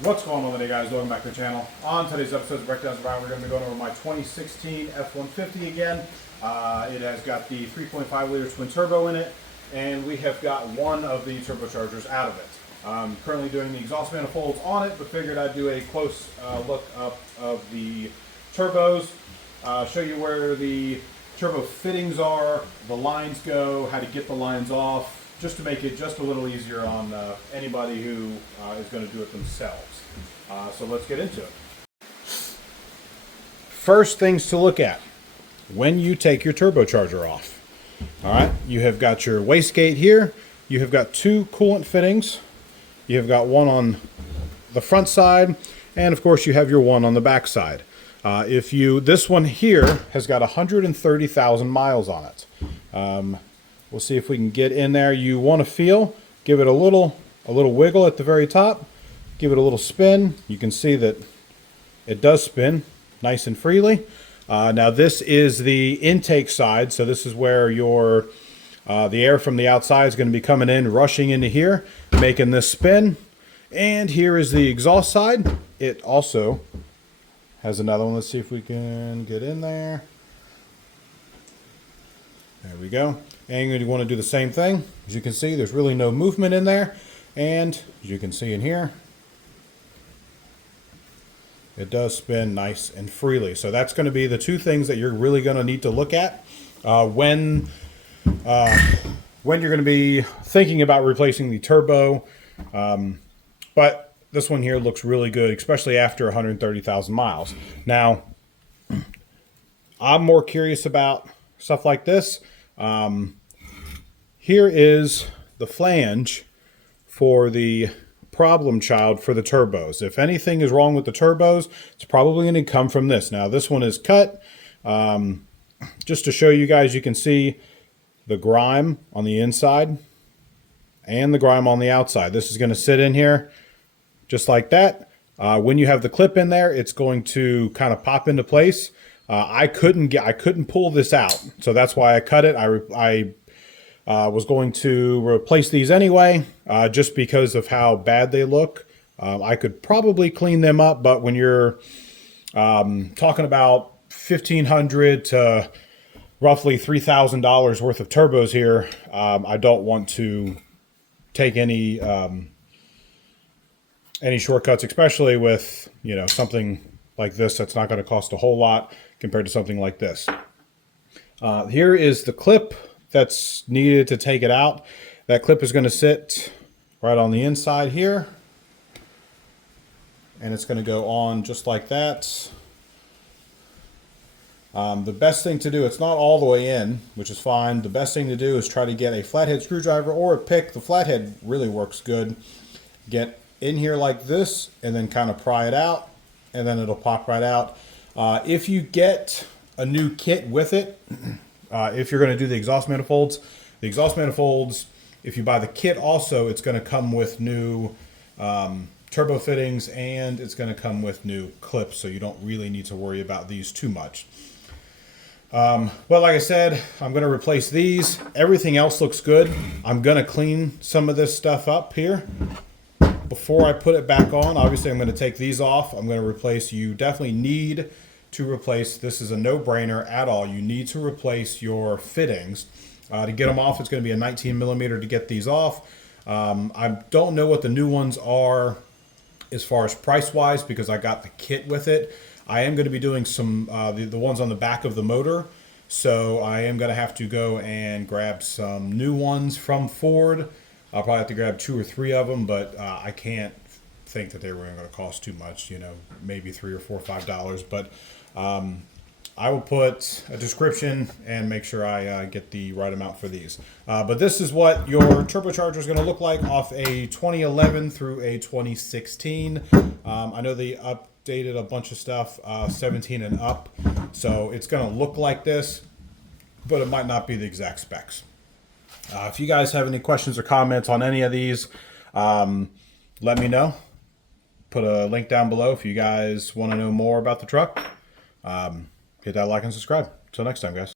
What's going on today, guys? Welcome back to the channel. On today's episode of Breakdowns Around, we're going to be going over my 2016 F-150 again. It has got the 3.5 liter twin turbo in it, and we have got one of the turbochargers out of it. I'm currently doing the exhaust manifolds on it, but figured I'd do a close look up of the turbos, show you where the turbo fittings are, the lines go, how to get the lines off, just to make it just a little easier on anybody who is going to do it themselves. So let's get into it. First things to look at when you take your turbocharger off. All right, you have got your wastegate here. You have got two coolant fittings. You have got one on the front side, and of course you have your one on the back side. This one here has got 130,000 miles on it. We'll see if we can get in there. You want to feel, give it a little wiggle at the very top, give it a little spin. You can see that it does spin nice and freely. Now this is the intake side, so this is where your the air from the outside is going to be coming in, rushing into here, making this spin. And here is the exhaust side. It also has another one. Let's see if we can get in there. There we go. And you're going to want to do the same thing. As you can see, there's really no movement in there. And as you can see in here, it does spin nice and freely. So that's going to be the two things that you're really going to need to look at when you're going to be thinking about replacing the turbo. But this one here looks really good, especially after 130,000 miles. Now, I'm more curious about stuff like this. Here is the flange for the problem child for the turbos. If anything is wrong with the turbos, it's probably going to come from this. Now this one is cut. Just to show you guys, you can see the grime on the inside and the grime on the outside. This is going to sit in here just like that. When you have the clip in there, it's going to kind of pop into place. I couldn't pull this out, so that's why I cut it. I was going to replace these anyway, just because of how bad they look. I could probably clean them up, but when you're talking about $1,500 to roughly $3,000 worth of turbos here, I don't want to take any shortcuts, especially with something like this that's not going to cost a whole lot compared to something like this. Here is the clip that's needed to take it out. That clip is going to sit right on the inside here, and it's going to go on just like that. The best thing to do, it's not all the way in, which is fine. The best thing to do is try to get a flathead screwdriver or a pick. The flathead really works good. Get in here like this and then kind of pry it out, and then it'll pop right out. If you get a new kit with it, if you're going to do the exhaust manifolds, if you buy the kit also, it's going to come with new turbo fittings, and it's going to come with new clips, so you don't really need to worry about these too much. Well, like I said, I'm going to replace these. Everything else looks good. I'm going to clean some of this stuff up here before I put it back on. Obviously, I'm going to take these off. I'm going to replace. You definitely need to replace. This is a no-brainer at all. You need to replace your fittings. To get them off, it's going to be a 19 millimeter to get these off. I don't know what the new ones are as far as price-wise, because I got the kit with it. I am going to be doing some the ones on the back of the motor, so I am going to have to go and grab some new ones from Ford. I'll probably have to grab 2 or 3 of them, but I can't think that they were going to cost too much, maybe $3 or $4 or $5. But I will put a description and make sure I get the right amount for these. But this is what your turbocharger is going to look like off a 2011 through a 2016. I know they updated a bunch of stuff, 17 and up, so it's going to look like this, but it might not be the exact specs. If you guys have any questions or comments on any of these, let me know. Put a link down below if you guys want to know more about the truck. Hit that like and subscribe. Until next time, guys.